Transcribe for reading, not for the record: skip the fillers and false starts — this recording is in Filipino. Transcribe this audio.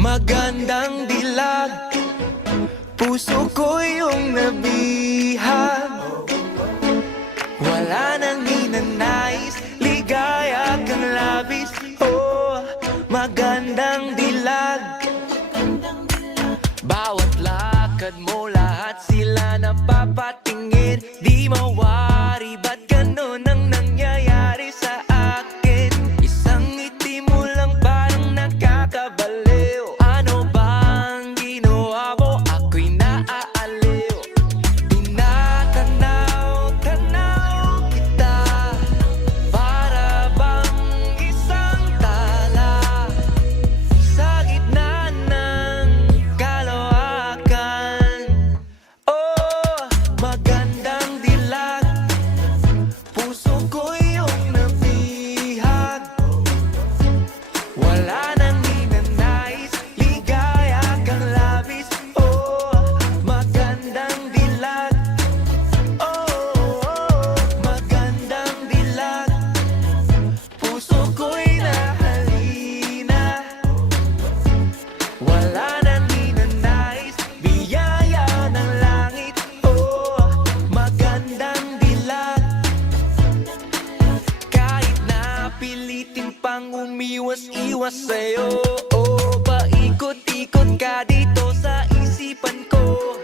Magandang dilag, puso ko yung nabihag. Wala nang hinanais, ligaya kang labis. Oh, magandang dilag. Bawat lakad mo, lahat sila napapatingin. Di mawari, ba't ganun ang nangyayari sa akin? Isang ngiti mo lang parang nakakabaliw. Ano bang ginawa mo? Ako'y naaaliw. Tinatanaw-tanaw kita, para bang isang tala sa gitna ng kalawakan. Oh, magandang dilag, puso ko yung nabihag. Wala nang hinanais, ligaya kang labis. Oh, magandang dilag. Oh, magandang dilag, puso ko'y nahalina. Wala nang hinanais, biyaya ng langit. Oh, magandang dilag. Kahit na pilitin pang umiwas-iwas sa'yo, oh, paikot-ikot ka dito sa isipan ko.